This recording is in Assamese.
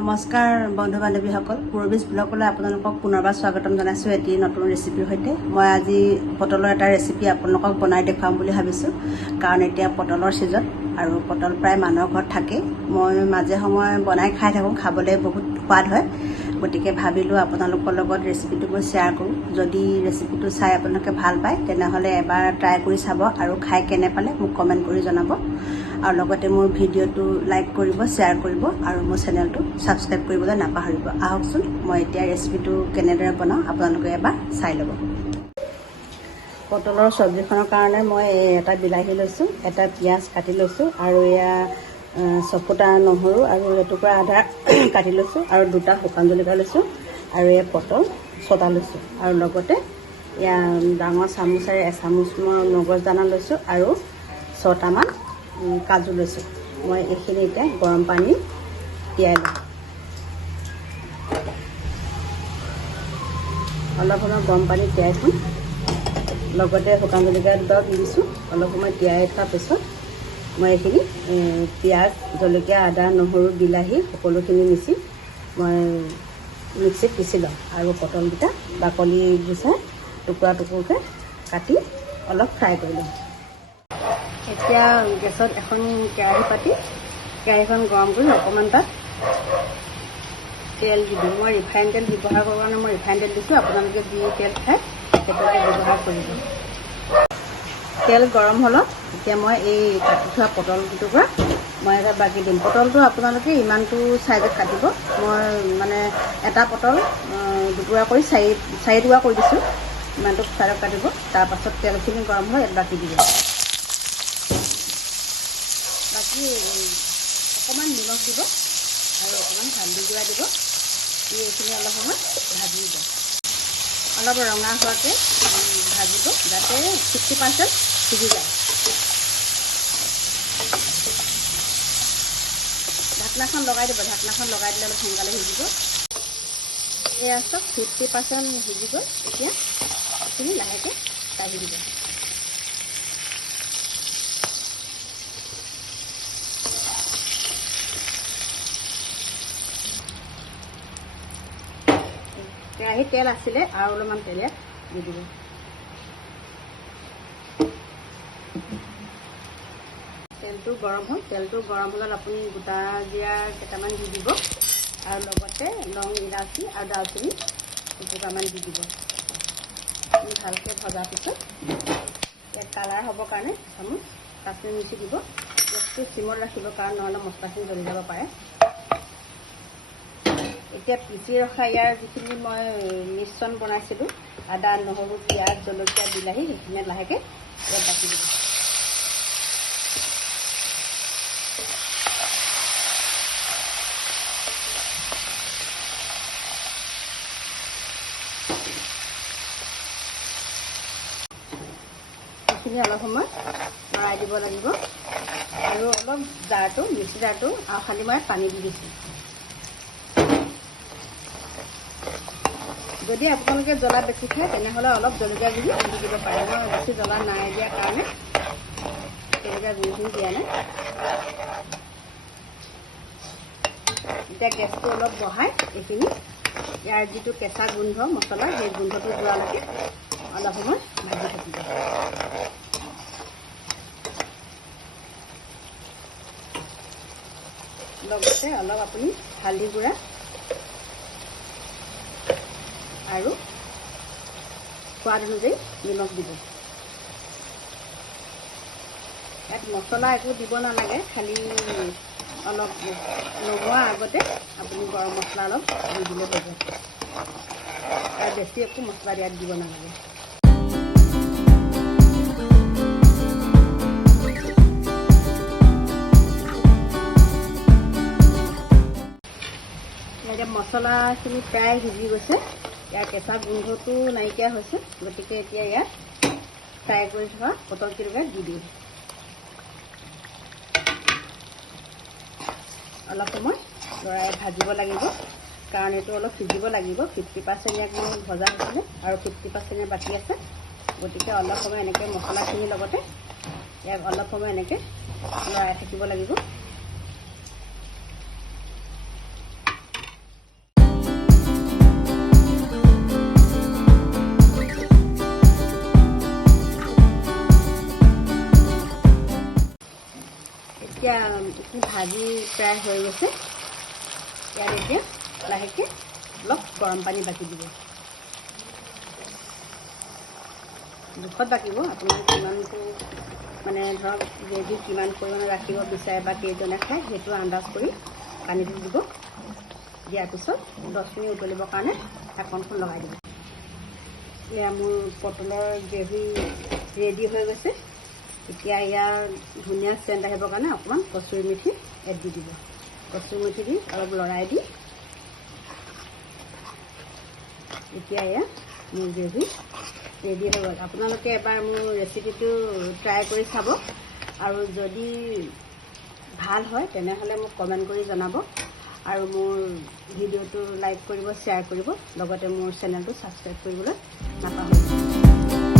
নমস্কাৰ বন্ধু বান্ধৱীসকল, পূৰ্বীজ ব্লগলৈ আপোনালোকক পুনৰবাৰ স্বাগতম জনাইছোঁ এটি নতুন ৰেচিপিৰ সৈতে। মই আজি পটলৰ এটা ৰেচিপি আপোনালোকক বনাই দেখুৱাম বুলি ভাবিছোঁ, কাৰণ এতিয়া পটলৰ ছিজন আৰু পটল প্ৰায় মানুহৰ ঘৰত থাকেই। মই মাজে সময়ে বনাই খাই থাকোঁ, খাবলৈ বহুত সোৱাদ হয়। গতিকে ভাবিলোঁ আপোনালোকৰ লগত ৰেচিপিটো মই শ্বেয়াৰ কৰোঁ। যদি ৰেচিপিটো চাই আপোনালোকে ভাল পায় তেনেহ'লে এবাৰ ট্ৰাই কৰি চাব আৰু খাই কেনে পালে মোক কমেণ্ট কৰি জনাব। আৰু লগতে মোৰ ভিডিঅ'টো লাইক কৰিব, শ্বেয়াৰ কৰিব আৰু মোৰ চেনেলটো ছাবস্ক্ৰাইব কৰিবলৈ নাপাহৰিব। আহকচোন মই এতিয়া ৰেচিপিটো কেনেদৰে বনাওঁ আপোনালোকে এবাৰ চাই ল'ব। পটলৰ চব্জিখনৰ কাৰণে মই এটা বিলাহী লৈছোঁ, এটা পিঁয়াজ কাটি লৈছোঁ আৰু এয়া চফুটা নহৰু আৰু এটুকুৰা আদা কাটি লৈছোঁ আৰু দুটা শুকান জলকীয়া লৈছোঁ আৰু এয়া পটল 6টা লৈছোঁ আৰু লগতে এয়া ডাঙৰ চামুচেৰে এচামুচ মই মগজ দানা লৈছোঁ আৰু 6টামান কাজু লৈছোঁ। মই এইখিনি এতিয়া গৰম পানী তিয়াই লওঁ। অলপ সময় গৰম পানী তিয়াই থওঁ, লগতে শুকান জলকীয়া দুটাও দি দিছোঁ। অলপ সময় তিয়াই থোৱাৰ পিছত মই এইখিনি পিঁয়াজ, জলকীয়া, আদা, নহৰু, বিলাহী সকলোখিনি মিক্সিত পিচি লওঁ আৰু পটলকেইটা বাকলি গুচাই টুকুৰা টুকুৰকৈ কাটি অলপ ফ্ৰাই কৰি লওঁ। এতিয়া গেছত এখন কেৰাহী পাতি কেৰাহীখন গৰম কৰি অকণমান তাত তেল দি দিওঁ। মই ৰিফাইন তেল ব্যৱহাৰ কৰোঁ কাৰণে মই ৰিফাইন তেল দিছোঁ, আপোনালোকে যি তেল খায় সেইটোকে ব্যৱহাৰ কৰিব। তেল গৰম হ'লত এতিয়া মই এই কাটি থোৱা পটলটোৰ মই এটা বাকি দিম। পটলটো আপোনালোকে ইমানটো চাইজত কাটিব। মই মানে এটা পটল দুটুকুৰা কৰি চাৰি টুকুৰা কৰি দিছোঁ, ইমানটো চাইজত কাটিব। তাৰপাছত তেলখিনি গৰম হ'লে ইয়াত বাকি দিব। বাকী অকণমান নিমখ দিব আৰু অকণমান হালধি গুড়া দিব। দি এইখিনি অলপ সময় ভাজি দিব। অলপ ৰঙা হোৱাকৈ ভাজিব যাতে 60% সিজি যায়। ঢাকনাখন লগাই দিব। ঢাকনাখন লগাই দিলে অলপ সোনকালে সিজিব। এয়া চব 50% সিজি গ'ল। এতিয়া এইখিনি লাহেকৈ কাঢ়ি দিব। কেৰাহীত তেল আছিলে আৰু অলপমান তেল ইয়াত দি দিব। তেলটো গৰম হ'ল। তেলটো গৰম হ'লত আপুনি গোটা জিৰা কেইটামান দি দিব আৰু লগতে লং, ইলাচি আৰু ডালচেনি দুটামান দি দিব। ভালকৈ ভজাৰ পিছত ইয়াত কালাৰ হ'বৰ কাৰণে চামুচ কাশ্মীৰ মিৰ্চি দিব। গেছটো চিমত ৰাখিব, কাৰণ নহ'লে মছলাখিনি জ্বলি যাব পাৰে। এতিয়া পিচি ৰখা ইয়াৰ যিখিনি মই মিশ্ৰণ বনাইছিলোঁ, আদা, নহৰু, পিঁয়াজ, জলকীয়া, বিলাহী, সেইখিনি লাহেকৈ ইয়াত বাকি দিব। সেইখিনি অলপ সময় লৰাই দিব লাগিব আৰু অলপ জাৰটো, মিক্সি জাৰটো আৰু খালি মই পানী দি দিছোঁ। যদি আপোনালোকে জ্বলা বেছি খায় তেনেহ'লে অলপ জলকীয়া গুড়ি দি দিব পাৰে। মই বেছি জ্বলা নাই দিয়াৰ কাৰণে জলকীয়া গুড়িখিনি দিয়া নাই। এতিয়া গেছটো অলপ বঢ়াই এইখিনি ইয়াৰ যিটো কেঁচা গোন্ধ মছলা, সেই গোন্ধটো যোৱালৈকে অলপ সময় ভাজি থাকিব। লগতে অলপ আপুনি হালধি গুড়া আৰু সোৱাদ অনুযায়ী নিমখ দিব। ইয়াত মছলা একো দিব নালাগে, খালি অলপ নমোৱাৰ আগতে আপুনি গৰম মছলা অলপ দি দিলে হৈ যায়। আৰু বেছি একো মছলা ইয়াত দিব নালাগে। এতিয়া মছলাখিনি প্ৰায় সিজি গৈছে। ইয়াৰ কেঁচা গোন্ধটো নাইকিয়া হৈছে। গতিকে এতিয়া ইয়াত ফ্ৰাই কৰি থোৱা পটলকেইটা দি দিওঁ। অলপ সময় লৰাই ভাজিব লাগিব, কাৰণ এইটো অলপ সিজিব লাগিব। 50% ইয়াক মই ভজা হৈছিলে আৰু 50% বাকী আছে। গতিকে অলপ সময় এনেকৈ মছলাখিনিৰ লগতে ইয়াক অলপ সময় এনেকৈ লৰাই থাকিব লাগিব। এতিয়া ভাজি প্ৰায় হৈ গৈছে। ইয়াত এতিয়া লাহেকৈ অলপ গৰম পানী বাকি দিব। জোখত বাকিব, আপোনাৰ কিমানটো মানে ধৰক গ্ৰেভি কিমান পৰিমাণে ৰাখিব বিচাৰে বা কেইজনে খায় সেইটো আন্দাজ কৰি পানীটো দিব। দিয়াৰ পিছত 10 মিনিট উতলিবৰ কাৰণে ঢাকনখন লগাই দিব। এয়া মোৰ পটলৰ গ্ৰেভি ৰেডি হৈ গৈছে। এতিয়া ইয়াৰ ধুনীয়া চেণ্ট আহিবৰ কাৰণে অকণমান কচুৰি মেথি এড দি দিব। কচুৰি মেথি দি অলপ লৰাই দি এতিয়া এয়া মোৰ গ্ৰেভি ৰেডি হৈ গ'ল। আপোনালোকে এবাৰ মোৰ ৰেচিপিটো ট্ৰাই কৰি চাব, আৰু যদি ভাল হয় তেনেহ'লে মোক কমেণ্ট কৰি জনাব, আৰু মোৰ ভিডিঅ'টো লাইক কৰিব, শ্বেয়াৰ কৰিব, লগতে মোৰ চেনেলটো ছাবস্ক্ৰাইব কৰিবলৈ নাপাহৰিব।